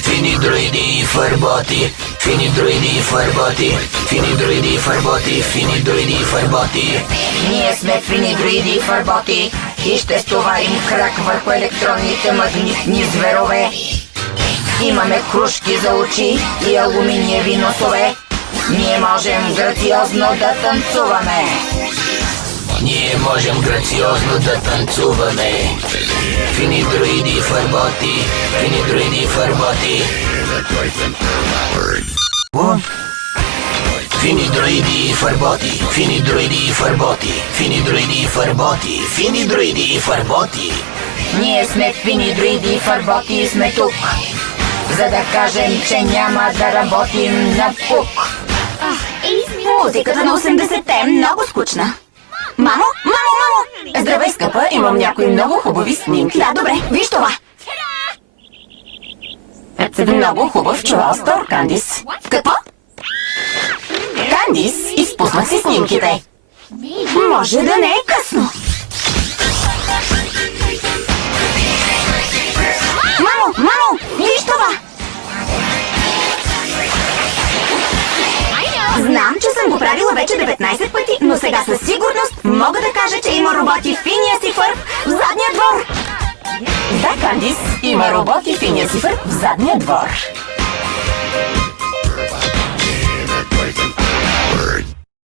Fini druidi farboti, fini druidi farboti, fini druidi farboti, fini druidi фарботи. Ние сме фини друиди фарботи и ще стоварим крак върху електронните магнитни зверове. Имаме кружки за очи и алуминиеви носове. Ние можем грациозно да танцуваме. Ние можем грациозно да танцуваме. Фини друиди фарботи, фини друиди фарботи. Фини друиди фарботи, фини друиди фарботи, фини друиди фарботи, фини друиди фарботи. Ние сме фини друиди фарботи и сме тук, за да кажем, че няма да работим на пук. Музиката на 80-те е много скучна. Мамо! Здравей, скъпа, имам някои много хубави снимки. Да, добре, виж това. Много хубав чувал стор, Кандис. Какво? Кандис, изпуснах си снимките. Може да не е късно. Мамо, виж това. Знам, че съм го правила вече 19 пъти, но сега със сигурност мога да кажа, че има роботи в финия си фърб в задния двор. Да, Кандис, има роботи в финия си фърб в задния двор.